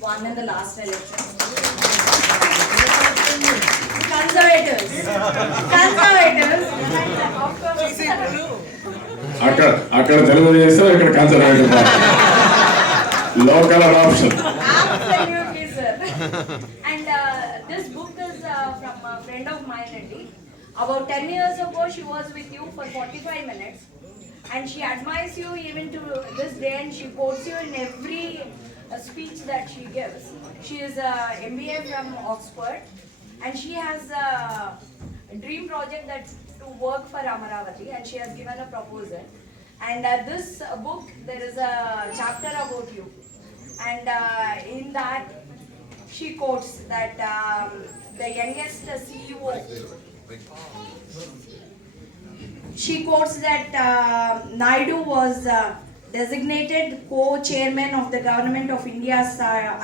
Won in the last election. Conservatives. అక్కడ తెలుగుదేశం ఇక్కడ conservative local option. Absolutely, sir. And this book is from a friend of mine, Andy. About 10 years ago, she was with you for 45 minutes. And she admires you even to this day, and she quotes you in every speech that she gives. She is a MBA from Oxford, and she has a dream project that to work for Amaravati, and she has given a proposal. And this book, there is a chapter about you, and in that she quotes that the youngest CEO. She quotes that Naidu was designated co-chairman of the Government of India's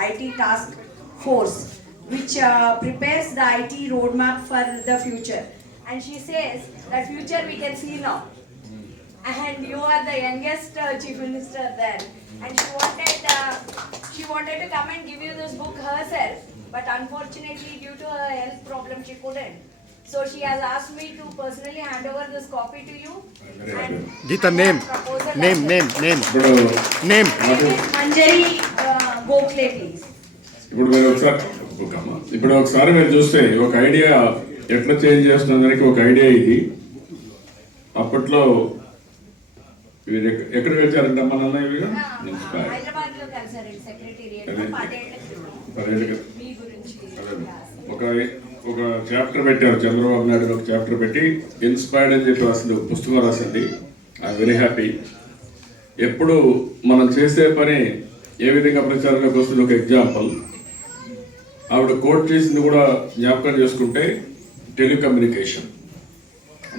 IT task force, which prepares the IT roadmap for the future. And she says that future we can see now. And you are the youngest chief minister there. And she wanted to come and give you this book herself, but unfortunately due to her health problem she couldn't. So she has asked me to personally hand over this copy to you. And Geeta, name. Manjari Gokhale, please. ఇప్పుడు ఒకసారి మీరు చూస్తే ఒక idea ఎట్లా change చేస్తున్నదానికి ఒక idea ఇది. అప్పట్లో ఎక్కడికి వచ్చారంటే మన హైదరాబాద్లో కలిసారండి సెక్రటేరియట్ మీ గురించి ఒక చాప్టర్ పెట్టారు చంద్రబాబు నాయుడు, ఒక చాప్టర్ పెట్టి ఇన్స్పైర్డ్ అని చెప్పి అసలు పుస్తకం రాసింది. I'm very happy. ఎప్పుడు మనం చేసే పని ఏ విధంగా ప్రచారంలోకి వస్తుంది ఒక ఎగ్జాంపుల్ ఆవిడ కోట్ చేసింది కూడా జ్ఞాపకం చేసుకుంటే టెలికమ్యూనికేషన్.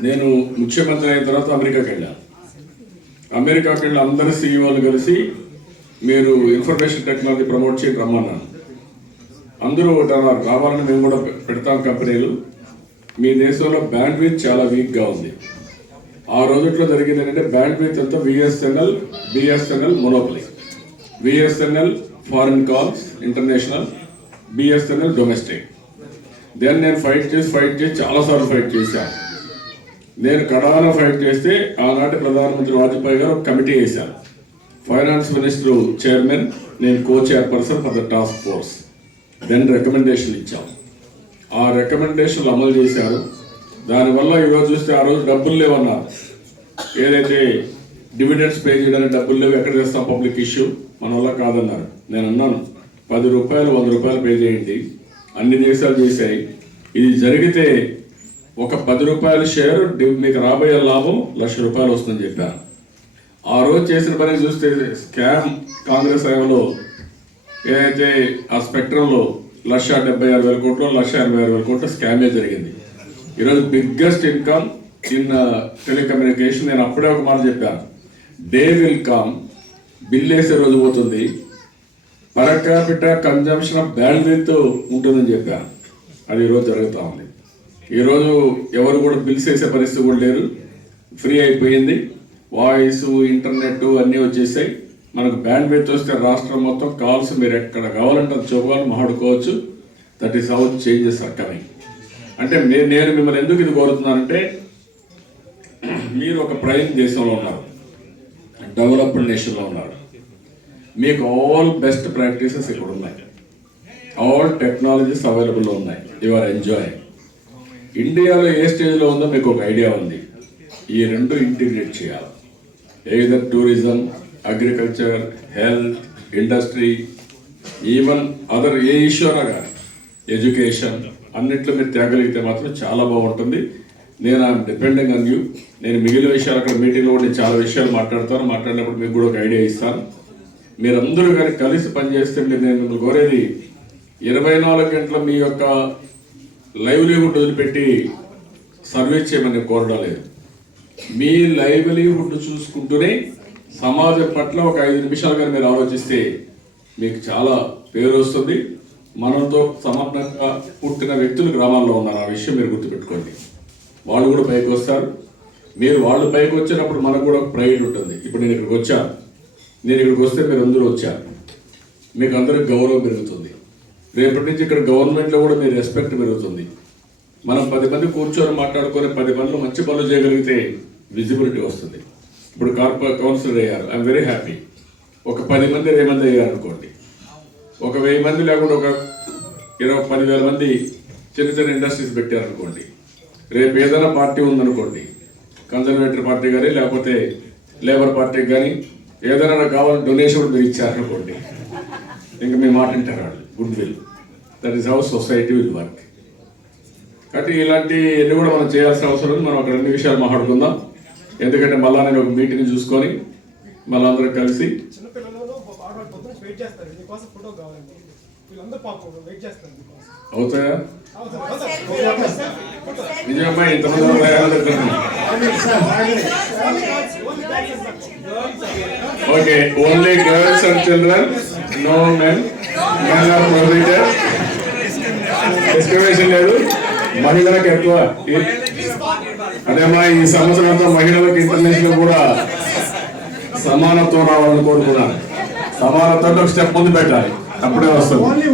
నేను ముఖ్యమంత్రి అయిన తర్వాత అమెరికాకి వెళ్ళాను. అమెరికాకి వెళ్ళి అందరు సీఈఓలు కలిసి మీరు ఇన్ఫర్మేషన్ టెక్నాలజీ ప్రమోట్ చేసి రమ్మన్నాను. అందరూ రావాలని మేము కూడా పెడతాం కంపెనీలు. మీ దేశంలో బ్యాండ్విడ్త్ చాలా వీక్గా ఉంది. ఆ రోజుల్లో జరిగింది ఏంటంటే బ్యాండ్విడ్త్ అంతా BSNL monopoly. BSNL foreign calls international, BSNL domestic. Then నేను ఫైట్ చేసి చాలాసార్లు ఫైట్ చేశాను. నేను కడాన ఫైట్ చేస్తే ఆనాటి ప్రధానమంత్రి వాజ్పేయి గారు ఒక కమిటీ వేశారు. ఫైనాన్స్ మినిస్టర్ చైర్మన్, నేను co chairperson for the task force. Then recommendation ఇచ్చాం. ఆ రికమెండేషన్లు అమలు చేశారు. దానివల్ల ఈరోజు చూస్తే ఆ రోజు డబ్బులు లేవన్నారు. ఏదైతే డివిడెండ్స్ పే చేయడానికి డబ్బులు లేవు, ఎక్కడ చేస్తాం పబ్లిక్ ఇష్యూ, మన వల్ల కాదన్నారు. నేను అన్నాను 10 రూపాయలు 100 రూపాయలు పే చేయండి. అన్ని దేశాలు చేశాయి. ఇది జరిగితే ఒక 10 రూపాయల షేర్ మీకు రాబోయే లాభం 1,00,000 రూపాయలు వస్తుందని చెప్పాను. ఆ రోజు చేసిన పని చూస్తే స్కామ్ కాంగ్రెస్ హయాంలో ఏదైతే ఆ స్పెక్ట్రంలో 1,76,000 కోట్లు 1,80,000 కోట్లు స్కామే జరిగింది. ఈరోజు బిగ్గెస్ట్ ఇన్కమ్ ఇన్ టెలికమ్యూనికేషన్. నేను అప్పుడే ఒక మాట చెప్పాను, డే విల్ కమ్, బిల్ వేసే రోజు పోతుంది, per capita consumption of bandwidth ఉంటుందని చెప్పాను. అది ఈరోజు జరుగుతూ ఉంది. ఈరోజు ఎవరు కూడా బిల్స్ వేసే పరిస్థితి కూడా లేరు. ఫ్రీ అయిపోయింది. వాయిస్, ఇంటర్నెట్ అన్నీ వచ్చేసాయి. మనకు బ్యాండ్విడ్త్ వస్తే రాష్ట్రం మొత్తం కాల్స్ మీరు ఎక్కడ కావాలంటే అది చూపాలి, మాట్లాడుకోవచ్చు. That is how changes are coming. అంటే నేను మిమ్మల్ని ఎందుకు ఇది కోరుతున్నానంటే, మీరు ఒక ప్రైమ్ దేశంలో ఉన్నారు, డెవలప్డ్ నేషన్లో ఉన్నారు. మీకు ఆల్ బెస్ట్ ప్రాక్టీసెస్ ఇక్కడ ఉన్నాయి, ఆల్ టెక్నాలజీస్ అవైలబుల్లో ఉన్నాయి. You are enjoying. ఇండియాలో ఏ స్టేజ్లో ఉందో మీకు ఒక ఐడియా ఉంది. ఈ రెండు ఇంటిగ్రేట్ చేయాలి. Either tourism, agriculture, health, industry, even other ఏ ఇష్యూ అయినా కానీ ఎడ్యుకేషన్, అన్నిట్లో మీరు తేగలిగితే మాత్రం చాలా బాగుంటుంది. నేను ఐఎమ్ డిపెండింగ్ ఆన్ యూ. నేను మిగిలిన విషయాలు అక్కడ మీటింగ్లో కూడా నేను చాలా విషయాలు మాట్లాడినప్పుడు మీకు కూడా ఒక ఐడియా ఇస్తాను. మీరందరూ కానీ కలిసి పనిచేస్తే నేను మిమ్మల్ని కోరేది 24 గంటల మీ యొక్క లైవ్లీహుడ్ వదిలిపెట్టి సర్వీస్ చేయమని కోరడం లేదు. మీ లైవ్లీహుడ్ చూసుకుంటూనే సమాజం పట్ల ఒక 5 నిమిషాలు కానీ మీరు ఆలోచిస్తే మీకు చాలా పేరు వస్తుంది. మనతో సమర్థంగా పుట్టిన వ్యక్తులు గ్రామాల్లో ఉన్నారు. ఆ విషయం మీరు గుర్తుపెట్టుకోండి. వాళ్ళు కూడా పైకి వస్తారు. వాళ్ళు పైకి వచ్చినప్పుడు మనకు కూడా ఒక ప్రైడ్ ఉంటుంది. ఇప్పుడు నేను ఇక్కడికి వచ్చాను. నేను ఇక్కడికి వస్తే మీరు అందరూ వచ్చారు. మీకు అందరికి గౌరవం పెరుగుతుంది. రేపటి నుంచి ఇక్కడ గవర్నమెంట్లో కూడా మీ రెస్పెక్ట్ పెరుగుతుంది. మనం 10 మంది కూర్చొని మాట్లాడుకొని 10 మందిలో మంచి పనులు చేయగలిగితే విజిబిలిటీ వస్తుంది. ఇప్పుడు కౌన్సిలర్ అయ్యారు, ఐఎమ్ వెరీ హ్యాపీ. ఒక 10 మంది 20 మంది అయ్యారు అనుకోండి, ఒక 1000 మంది లేకుండా ఒక 10,000 మంది చిన్న చిన్న ఇండస్ట్రీస్ పెట్టారనుకోండి. రేపు ఏదైనా పార్టీ ఉందనుకోండి, కన్జర్వేటివ్ పార్టీ కానీ లేకపోతే లేబర్ పార్టీకి కానీ ఏదైనా నాకు కావాలని డొనేషన్ మీరు ఇచ్చారనుకోండి, ఇంకా మీ మాట వింటారు వాళ్ళు. Good will, that is how society will work. కాబట్టి ఇలాంటి ఎన్ని కూడా మనం చేయాల్సిన అవసరం ఉంది. మనం అక్కడ అన్ని విషయాలు మాట్లాడుకుందాం. ఎందుకంటే మళ్ళా నేను ఒక మీటింగ్ చూసుకొని మళ్ళీ అందరూ కలిసి అవుతాయా నిజమ్మా ఇంతమంది okay, only girls and children, no men. Men are prohibited. Discrimination లేదు. మహిళలకు ఎక్కువ. అదేమా ఈ సంవత్సరం అంతా మహిళలకు ఇంటర్నేషనల్ కూడా సమానత్వం రావాలని కోరుకున్నాను. సమానత్వం ఒక స్టెప్ ముందు పెట్టాలి, అప్పుడే వస్తుంది.